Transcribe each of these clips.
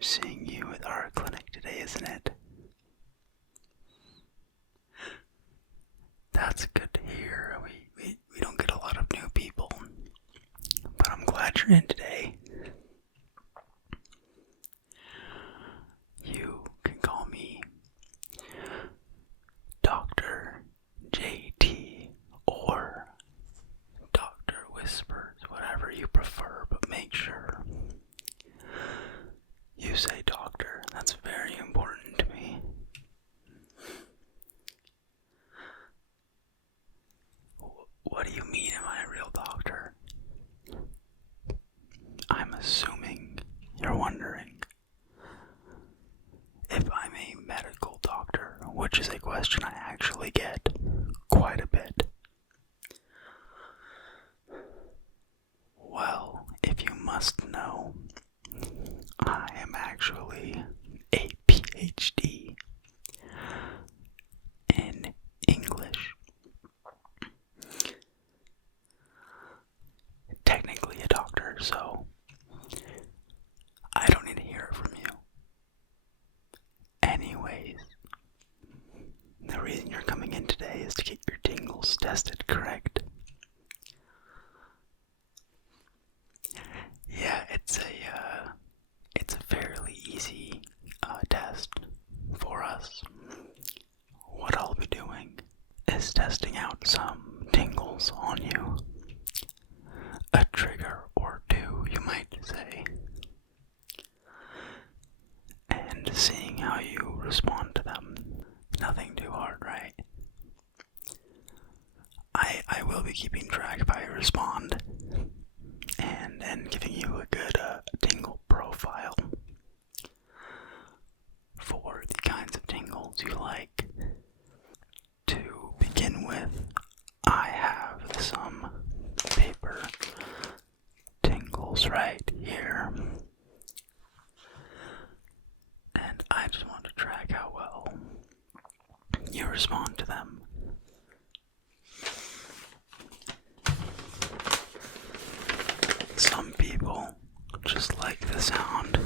seeing you at our clinic today, isn't it? That's good to hear. We don't get a lot of new people, but I'm glad you're in today. You can call me Dr. JT or Dr. Whispers, whatever you prefer, but make sure you say doctor. That's very important to me. What do you mean, am I a real doctor? I'm assuming you're wondering if I'm a medical doctor, which is a question I actually get quite a bit. Well, if you must know, I am actually a PhD in English. Technically a doctor, so I don't need to hear it from you. Anyways, the reason you're coming in today is to get your tingles tested, correct? Yeah, it's a fairly easy test for us. What I'll be doing is testing out some tingles on you. A trigger or two, you might say. And seeing how you respond to them. Nothing too hard, right? I will be keeping track of how you respond. And then giving you a good tingle profile for the kinds of tingles you like. To begin with, I have some paper tingles right here. And I just want to track how well you respond to them. Some people just like the sound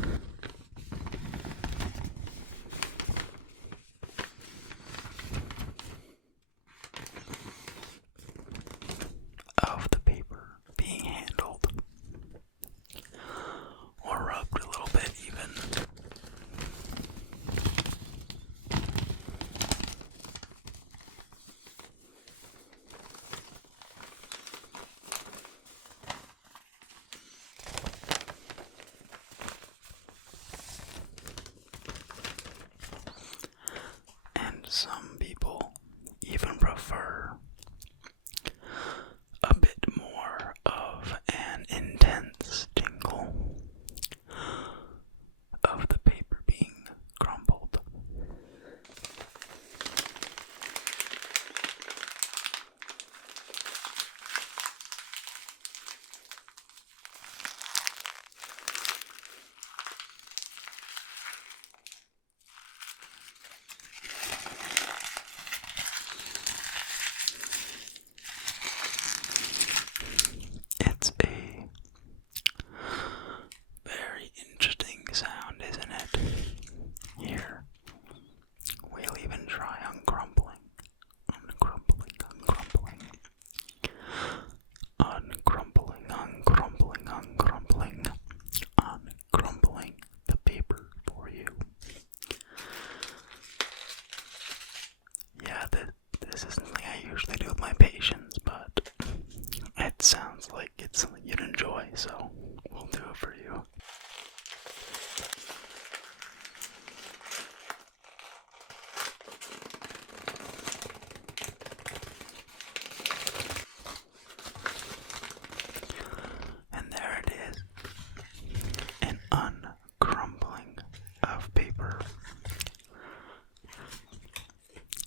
of the paper being handled or rubbed a little bit even. And some people even prefer a bit more of an intense tingle of the paper being crumpled. It's a very interesting sound, isn't it? Here, we'll even try uncrumpling, uncrumpling, uncrumpling, uncrumpling, uncrumpling, uncrumpling, uncrumpling the paper for you. Yeah, this is something I usually do with my patients, but it sounds like it's something you'd enjoy, so we'll do it for you. And there it is, an uncrumpling of paper.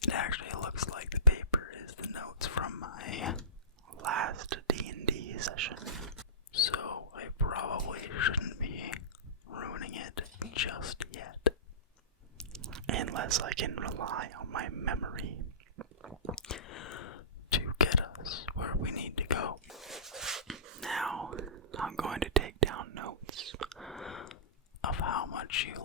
It actually looks like the paper is the notes from my last D&D session. So I probably shouldn't be ruining it just yet. Unless I can rely on my memory to get us where we need to go. Now, I'm going to take down notes of how much you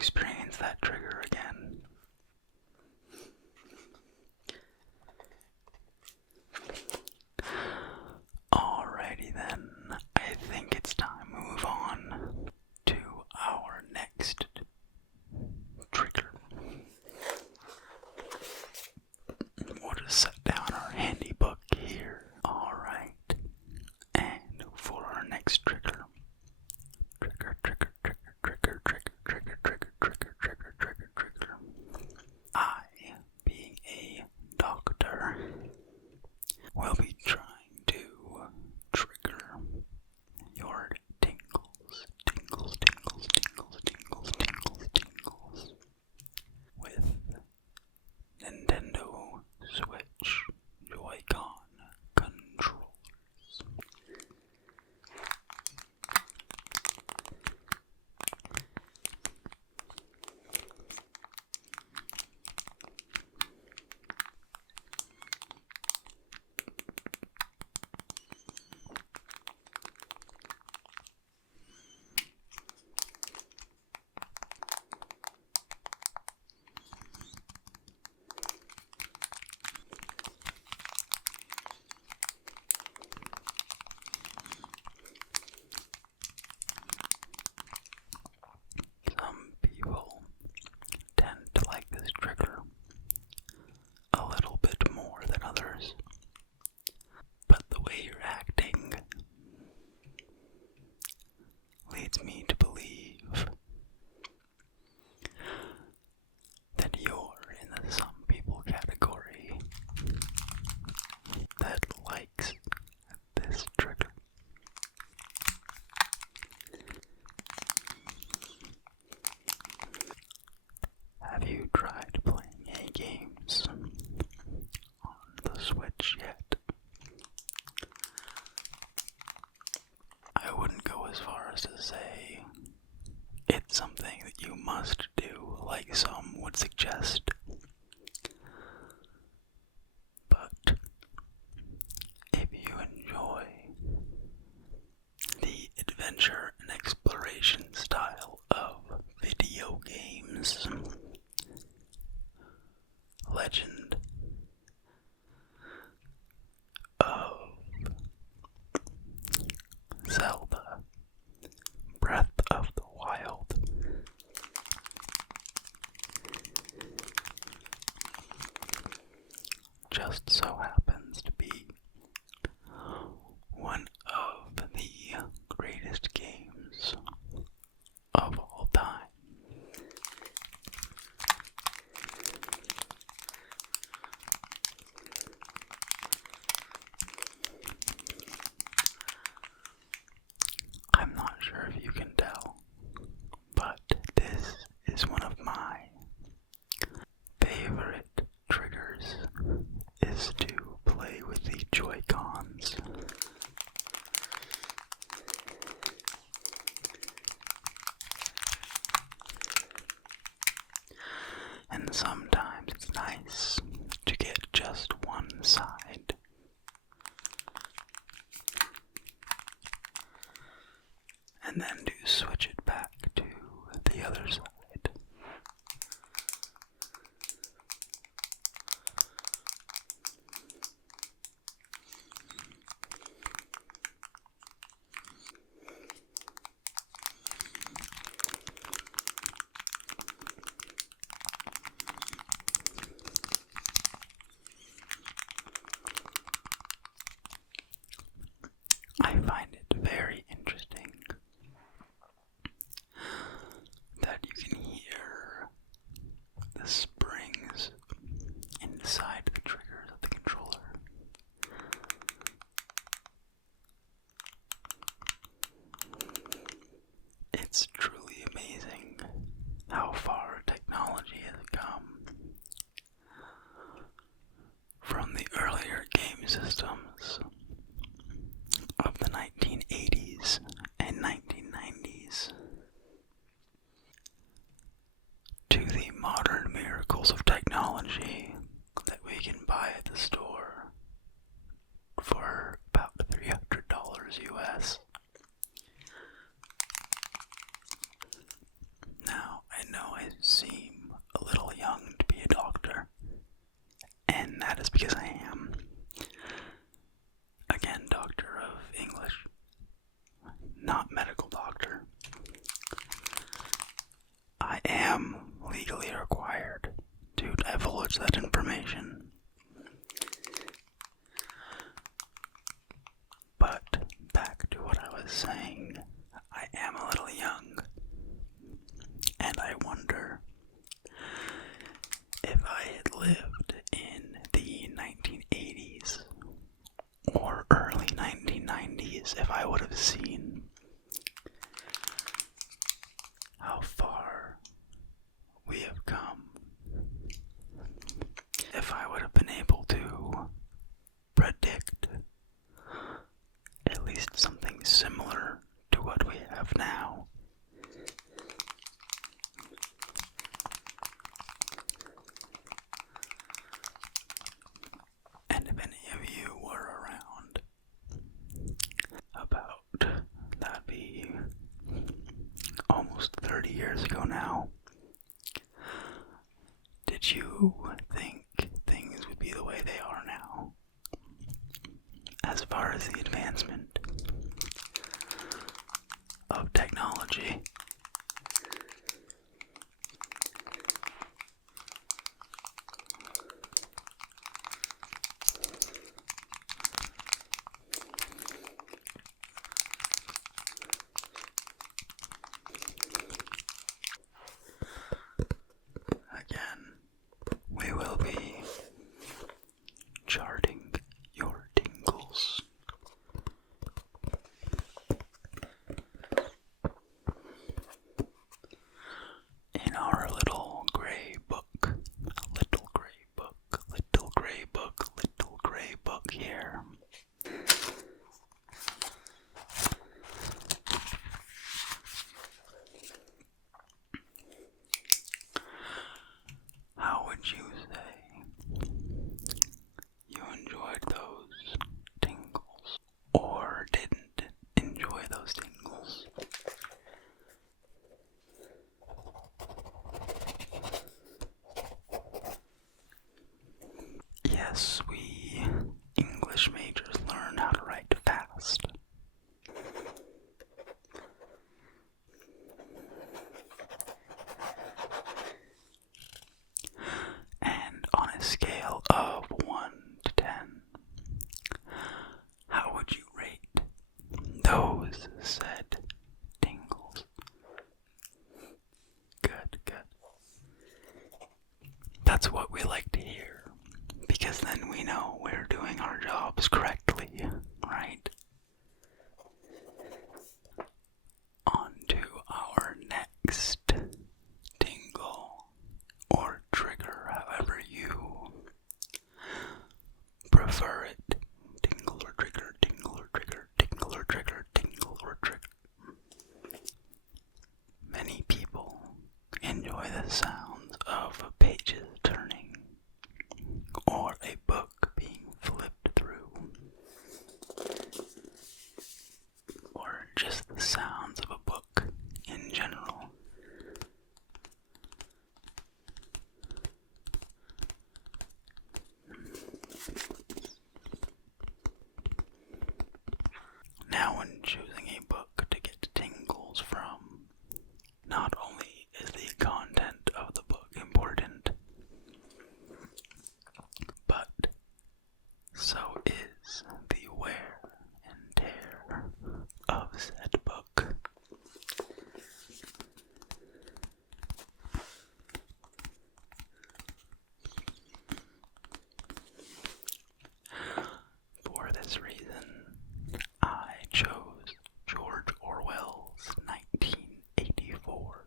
experience that trigger again. Alrighty then, I think it's time to move on to our next trigger. We'll just set down our handy book here. Alright, and for our next trigger, I, being a doctor, will be trying to trigger your tingles with Nintendo Switch Joy-Con controllers. Some people tend to like this trigger a little bit more than others, but the way you're acting leads me to believe that you're in the some people category that likes this trigger. Have you tried playing any games on the Switch yet? I wouldn't go as far as to say it's something that you must do, like some would suggest. But if you enjoy the adventure and exploration style of video games, Legend of Zelda Breath of the Wild just so happens to be one of the greatest games of all time. I'm not sure if you can tell, but this is one of my favorite triggers, is to play with the Joy-Cons. And sometimes it's nice to get just one side. And then to switch it back to the other side. I find it very interesting that you can hear the springs inside the triggers of the controller. It's truly amazing how far technology has come from the earlier game systems of the 1980s and 1990s to the modern miracles of technology that we can buy at the store for about $300 US. Now, I know divulge that information. But back to what I was saying, I am a little young, and I wonder if I had lived in the 1980s or early 1990s, if I would have seen how far we have come, if I would have been able to predict at least something similar to what we have now. And if any of you were around about, that'd be almost 30 years ago now, did you think things would be the way they are now? As far as the advancement of technology. Again, we will be charting your tingles. In our little gray book, little gray book, little gray book, little gray book here. How would you say you enjoyed those tingles, or didn't enjoy those tingles? Yes, we English majors learn how to write fast. And on a scale of 1 to 10, how would you rate those said tingles? Good, good. That's what we like to hear, because then we know we're doing our jobs correctly, right? On to our next tingle, or trigger, however you prefer it. Tingle or trigger, tingle or trigger, tingle or trigger, tingle or trigger. Many people enjoy the sounds of pages turning, or a book being flipped through, or just the sounds of a book in general. Now, when choosing a book to get tingles from, not only is the content of the book important, but so is the wear and tear of said book. For this reason, I chose George Orwell's 1984.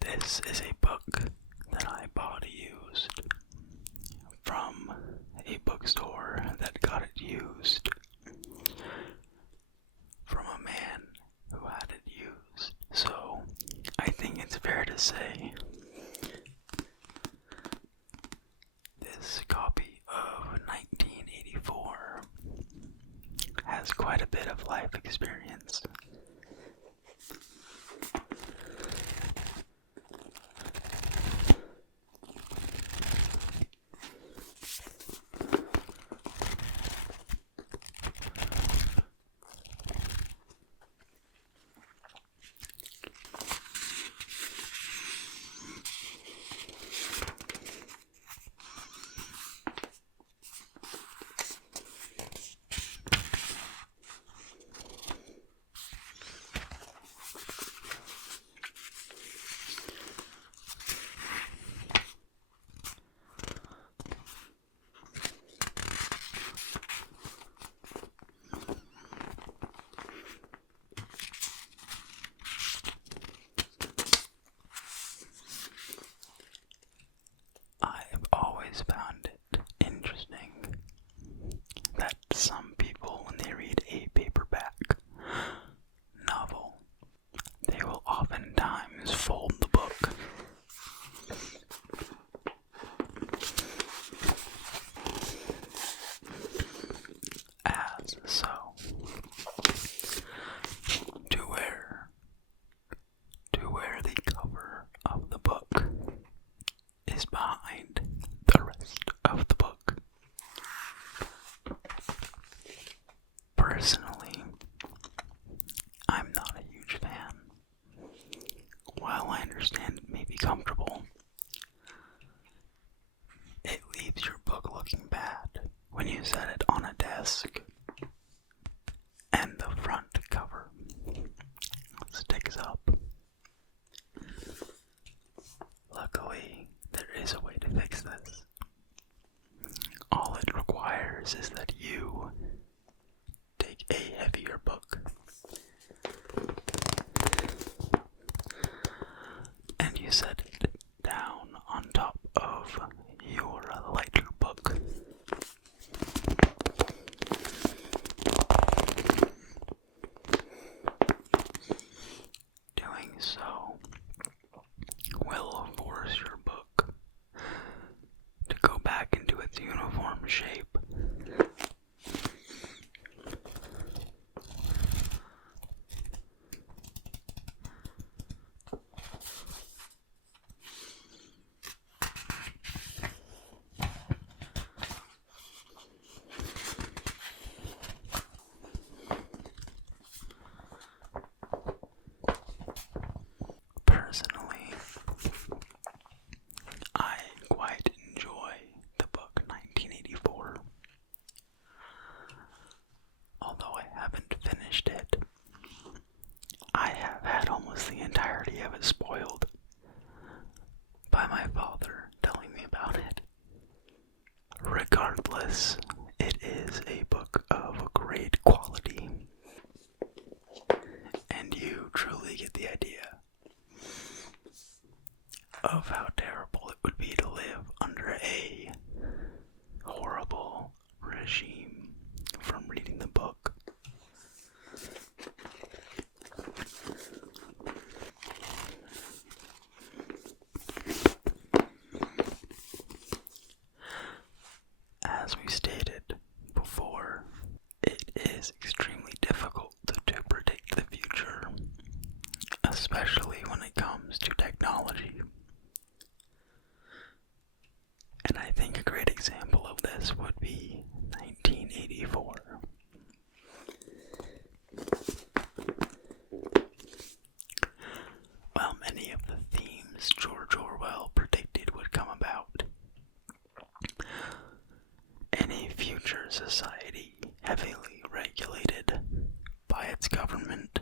This is a book that I bought used from a bookstore that got it used from a man who had it used. So I think it's fair to say this copy of 1984 has quite a bit of life experience. things up. Luckily, there is a way to fix this. All it requires is that you take a heavier book and you set it down on top of your lighter book. Doing so will force your book to go back into its uniform shape. Personally, I quite enjoy the book 1984. Although I haven't finished it, I have had almost the entirety of it spoiled by my father telling me about it. Regardless, it is a book of great quality, and you truly get the idea of how terrible it would be to live under a horrible regime from reading the book. As we stated before, it is extremely difficult to predict the future, especially when it comes to technology. And I think a great example of this would be 1984. While many of the themes George Orwell predicted would come about, in a future society heavily regulated by its government,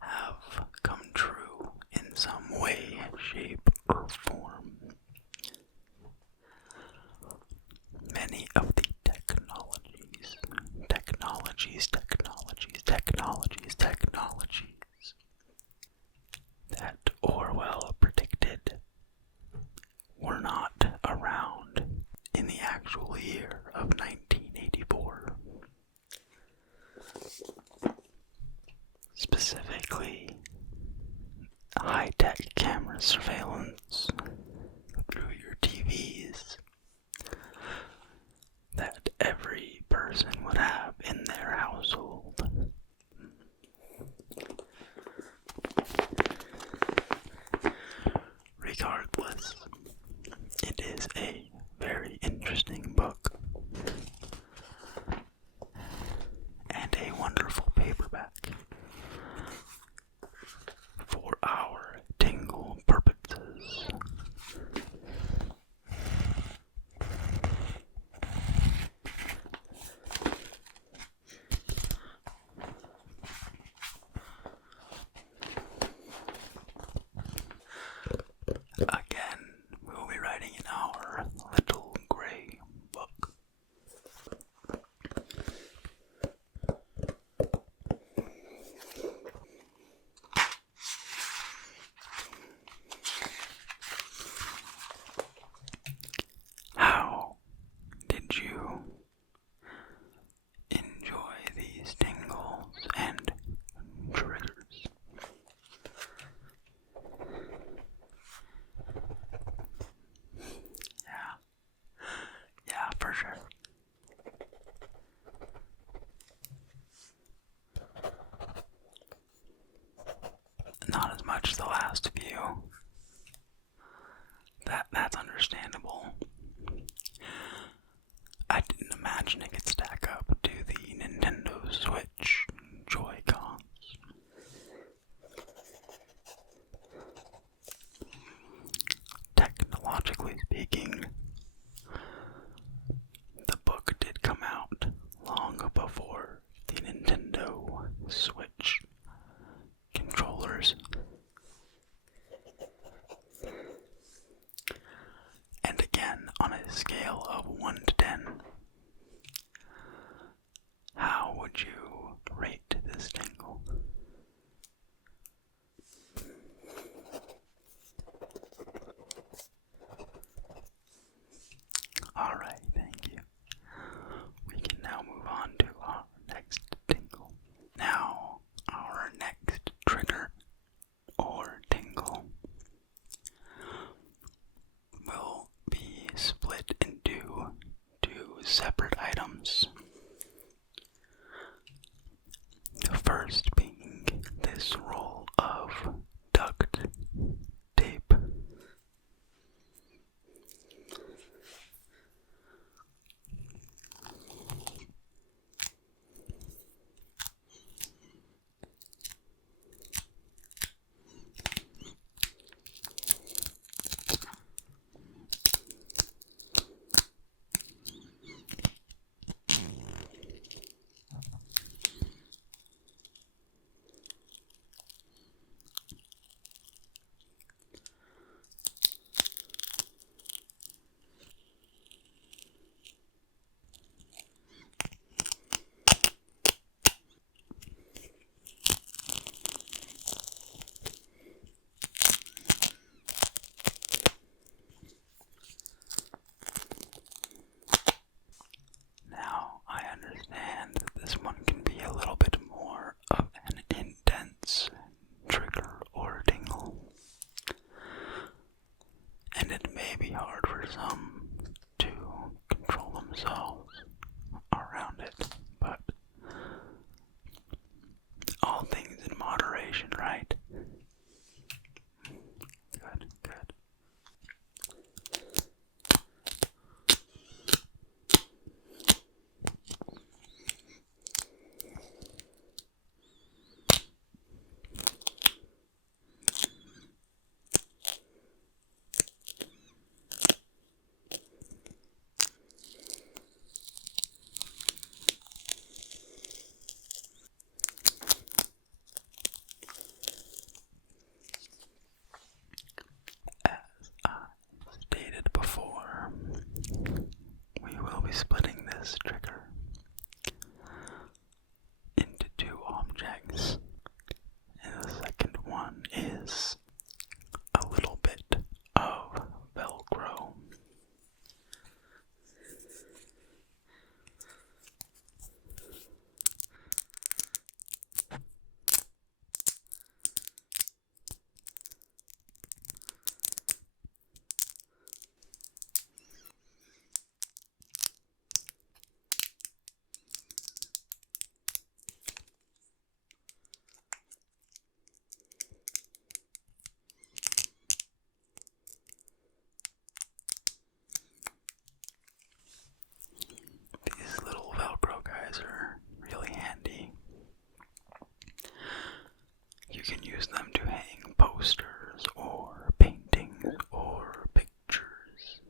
have come true in some way, shape, or form. Many of the technologies that Orwell predicted were not around in the actual year of 1984. Specifically, high-tech camera surveillance through your TVs that every person would have in their household. Regardless, it is a very interesting book and a wonderful paperback for our Tingle purposes. Again, we will be writing in our little gray book. How did you enjoy these tingles and triggers? Yeah, for sure. Not as much as the last few. That's understandable. I didn't imagine it could stack up to the Nintendo Switch Joy-Cons. Technologically speaking, the book did come out long before the Nintendo Switch controllers use them to hang posters or paintings or pictures.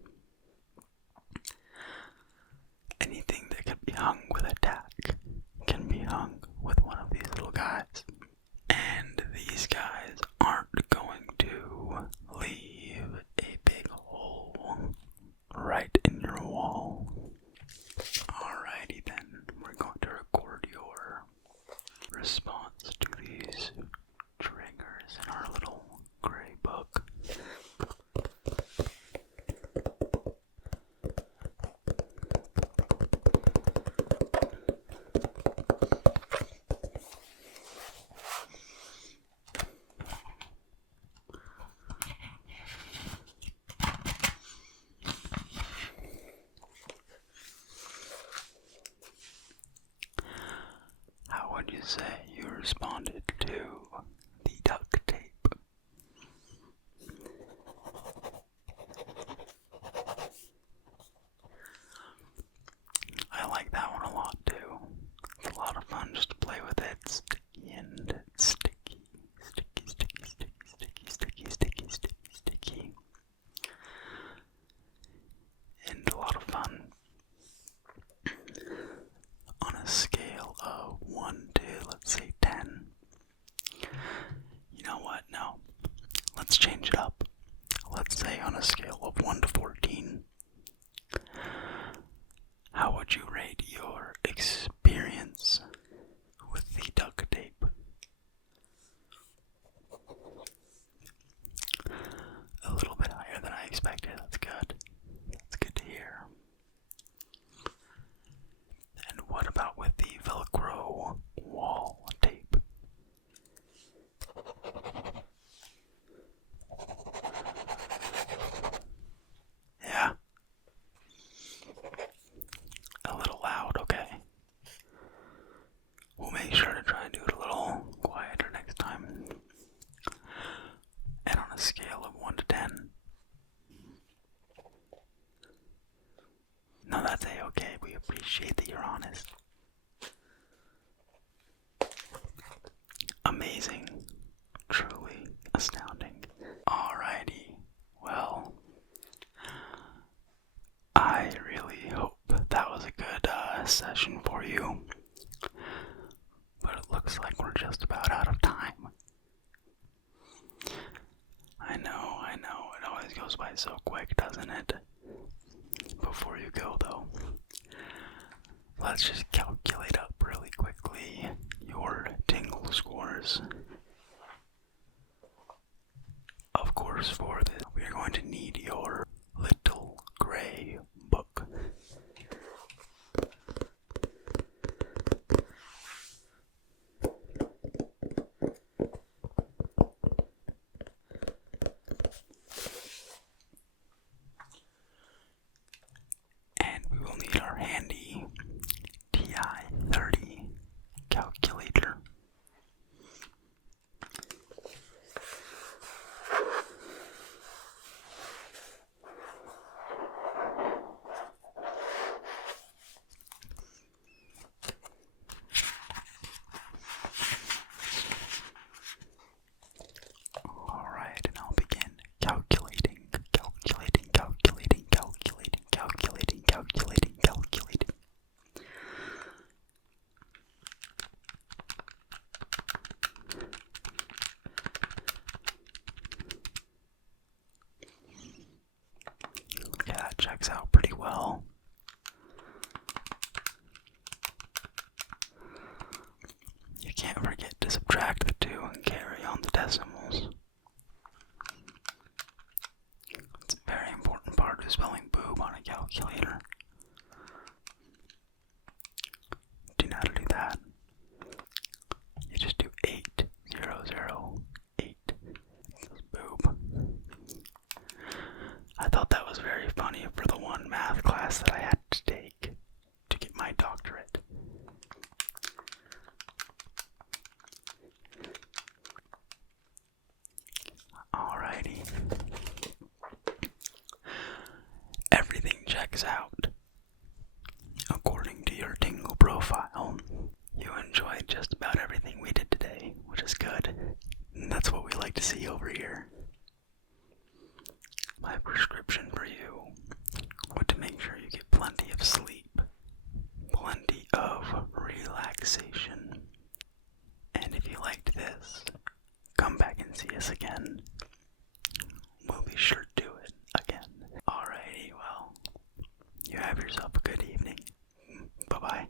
Anything that can be hung with a tack can be hung with one of these little guys. And these guys aren't going to leave a big hole right in your wall. Alrighty then, we're going to record your response to these triggers in our little gray book. How would you say you responded to the duct tape? I like that one a lot too. It's a lot of fun just to play with it. Sticky and sticky. Sticky, sticky, sticky, sticky, sticky, sticky, sticky, sticky. And a lot of fun. On a scale of 1 to, let's say, 10. You know what? No. Let's change it up. Let's say on a scale of 1 to 14. How would you rate your experience with the duct tape? A little bit higher than I expected. That's good. That's good to hear. And what about with the Velcro wall tape? Yeah. A little loud, okay. We'll make sure to try and do it a little quieter next time. And on a scale of 1 to 10. No, that's A-okay. We appreciate that you're honest. Amazing. Truly astounding. Alrighty. Well, I really hope that was a good session for you. But it looks like we're just about out of time. I know. It always goes by so quick, doesn't it? Before you go, though, let's just calculate up really quickly your tingle scores. Of course, for this, we are going to need your little gray book. And we will need our handy TI-30 calculator. Alright, and I'll begin calculating. Okay, that checks out pretty well. You can't forget to subtract the 2 and carry on the decimals. It's a very important part of spelling boob on a calculator. Do you know how to do that? You just do 8008. Boob. I thought that was very funny for the one math class that I had to take to get my doctorate. Alrighty. Everything checks out. According to your Tingle profile, you enjoyed just about everything we did today, which is good. And that's see us again, we'll be sure to do it again. Alrighty, well, you have yourself a good evening. Bye-bye.